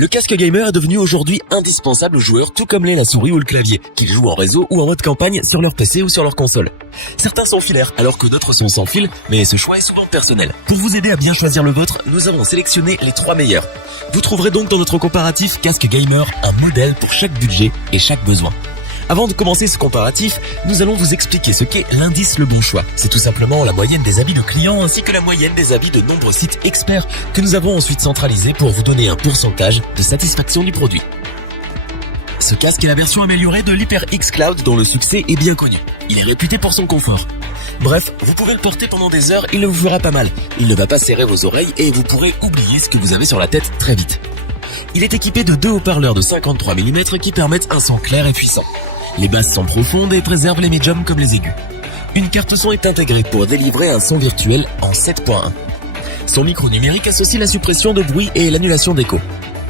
Le casque gamer est devenu aujourd'hui indispensable aux joueurs, tout comme l'est la souris ou le clavier, qu'ils jouent en réseau ou en mode campagne sur leur PC ou sur leur console. Certains sont filaires, alors que d'autres sont sans fil, mais ce choix est souvent personnel. Pour vous aider à bien choisir le vôtre, nous avons sélectionné les 3 meilleurs. Vous trouverez donc dans notre comparatif casque gamer un modèle pour chaque budget et chaque besoin. Avant de commencer ce comparatif, nous allons vous expliquer ce qu'est l'indice Le Bon Choix. C'est tout simplement la moyenne des avis de clients ainsi que la moyenne des avis de nombreux sites experts que nous avons ensuite centralisés pour vous donner un pourcentage de satisfaction du produit. Ce casque est la version améliorée de l'HyperX Cloud dont le succès est bien connu. Il est réputé pour son confort. Bref, vous pouvez le porter pendant des heures, il ne vous fera pas mal. Il ne va pas serrer vos oreilles et vous pourrez oublier ce que vous avez sur la tête très vite. Il est équipé de 2 haut-parleurs de 53 mm qui permettent un son clair et puissant. Les basses sont profondes et préservent les médiums comme les aigus. Une carte son est intégrée pour délivrer un son virtuel en 7.1. Son micro numérique associe la suppression de bruit et l'annulation d'écho.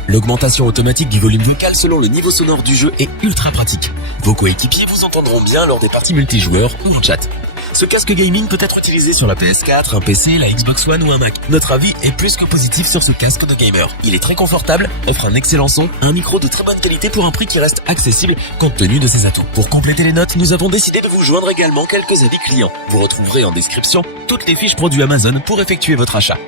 L'augmentation automatique du volume vocal selon le niveau sonore du jeu est ultra pratique. Vos coéquipiers vous entendront bien lors des parties multijoueurs ou en chat. Ce casque gaming peut être utilisé sur la PS4, un PC, la Xbox One ou un Mac. Notre avis est plus que positif sur ce casque de gamer. Il est très confortable, offre un excellent son, un micro de très bonne qualité pour un prix qui reste accessible compte tenu de ses atouts. Pour compléter les notes, nous avons décidé de vous joindre également quelques avis clients. Vous retrouverez en description toutes les fiches produits Amazon pour effectuer votre achat.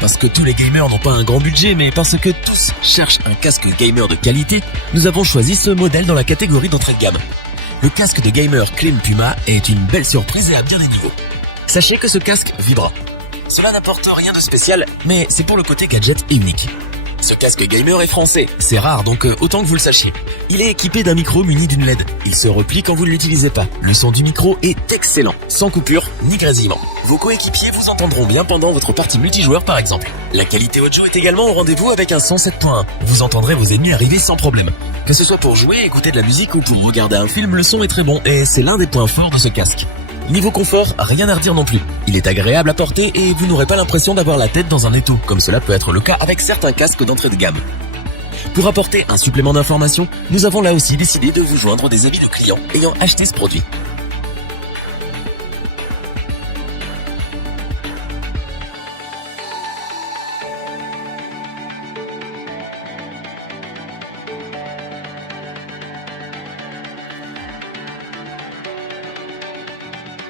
Parce que tous les gamers n'ont pas un grand budget, mais parce que tous cherchent un casque gamer de qualité, nous avons choisi ce modèle dans la catégorie d'entrée de gamme. Le casque de gamer Clean Puma est une belle surprise et à bien des niveaux. Sachez que ce casque vibre. Cela n'apporte rien de spécial, mais c'est pour le côté gadget et unique. Ce casque gamer est français, c'est rare donc autant que vous le sachiez. Il est équipé d'un micro muni d'une LED. Il se replie quand vous ne l'utilisez pas. Le son du micro est excellent, sans coupure ni grésillement. Vos coéquipiers vous entendront bien pendant votre partie multijoueur par exemple. La qualité audio est également au rendez-vous avec un son 7.1. Vous entendrez vos ennemis arriver sans problème. Que ce soit pour jouer, écouter de la musique ou pour regarder un film, le son est très bon et c'est l'un des points forts de ce casque. Niveau confort, rien à redire non plus. Il est agréable à porter et vous n'aurez pas l'impression d'avoir la tête dans un étau, comme cela peut être le cas avec certains casques d'entrée de gamme. Pour apporter un supplément d'information, nous avons là aussi décidé de vous joindre des avis de clients ayant acheté ce produit.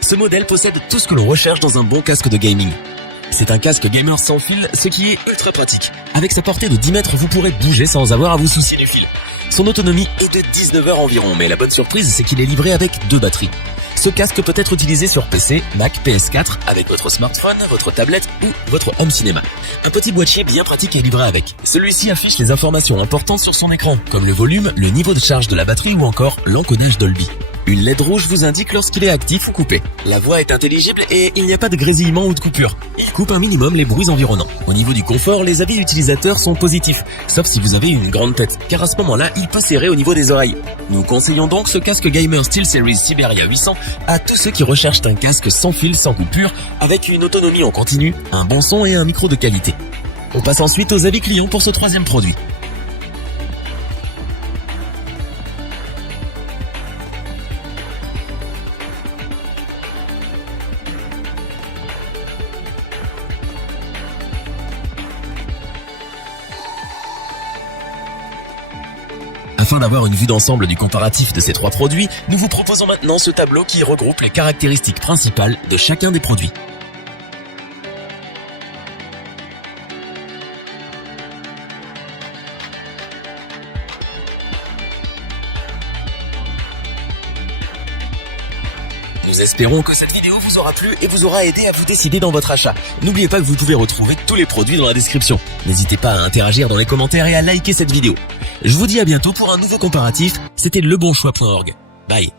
Ce modèle possède tout ce que l'on recherche dans un bon casque de gaming. C'est un casque gamer sans fil, ce qui est ultra pratique. Avec sa portée de 10 mètres, vous pourrez bouger sans avoir à vous soucier du fil. Son autonomie est de 19 heures environ, mais la bonne surprise, c'est qu'il est livré avec 2 batteries. Ce casque peut être utilisé sur PC, Mac, PS4, avec votre smartphone, votre tablette ou votre home cinéma. Un petit boîtier bien pratique est livré avec. Celui-ci affiche les informations importantes sur son écran, comme le volume, le niveau de charge de la batterie ou encore l'encodage Dolby. Une LED rouge vous indique lorsqu'il est actif ou coupé. La voix est intelligible et il n'y a pas de grésillement ou de coupure. Il coupe un minimum les bruits environnants. Au niveau du confort, les avis utilisateurs sont positifs, sauf si vous avez une grande tête, car à ce moment-là, il peut serrer au niveau des oreilles. Nous conseillons donc ce casque gamer SteelSeries Siberia 800 à tous ceux qui recherchent un casque sans fil, sans coupure, avec une autonomie en continu, un bon son et un micro de qualité. On passe ensuite aux avis clients pour ce 3e produit. Afin d'avoir une vue d'ensemble du comparatif de ces 3 produits, nous vous proposons maintenant ce tableau qui regroupe les caractéristiques principales de chacun des produits. Nous espérons que cette vidéo vous aura plu et vous aura aidé à vous décider dans votre achat. N'oubliez pas que vous pouvez retrouver tous les produits dans la description. N'hésitez pas à interagir dans les commentaires et à liker cette vidéo. Je vous dis à bientôt pour un nouveau comparatif. C'était lebonchoix.org. Bye.